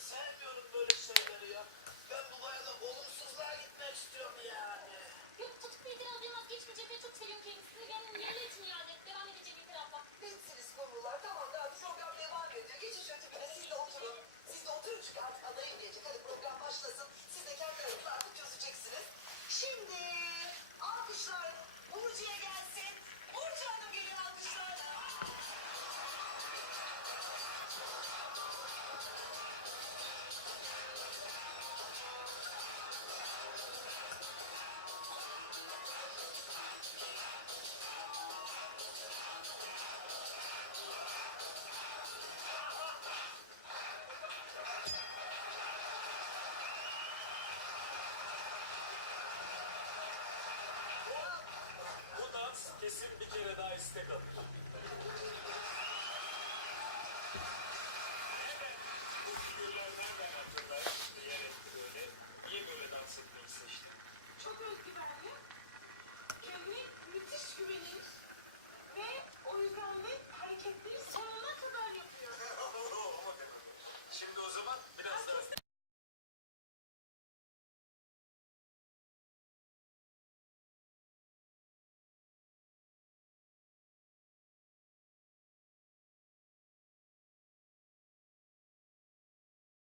sevmiyorum böyle şeyleri ya. Ben bu bayana olumsuzluğa gitmek istiyorum yani. Yok tutuklu itiraf bir vazgeçmeyecek ve çok seviyorum kendisini. Ben yerletin yani. Devam edeceğim itirafla. Bittiniz konular. Tamam daha program devam ediyor. Geçin şöyle tipine siz de oturun. Siz de oturun çünkü artık adayım gelecek. Hadi program başlasın. Siz de kendi aranızda artık çözeceksiniz. Şimdi alkışlar Burcu'ya gelsin. Burcu Hanım geliyor alkışlar. Bu dans kesin bir kere daha istek alır. Evet, bu figürler nereden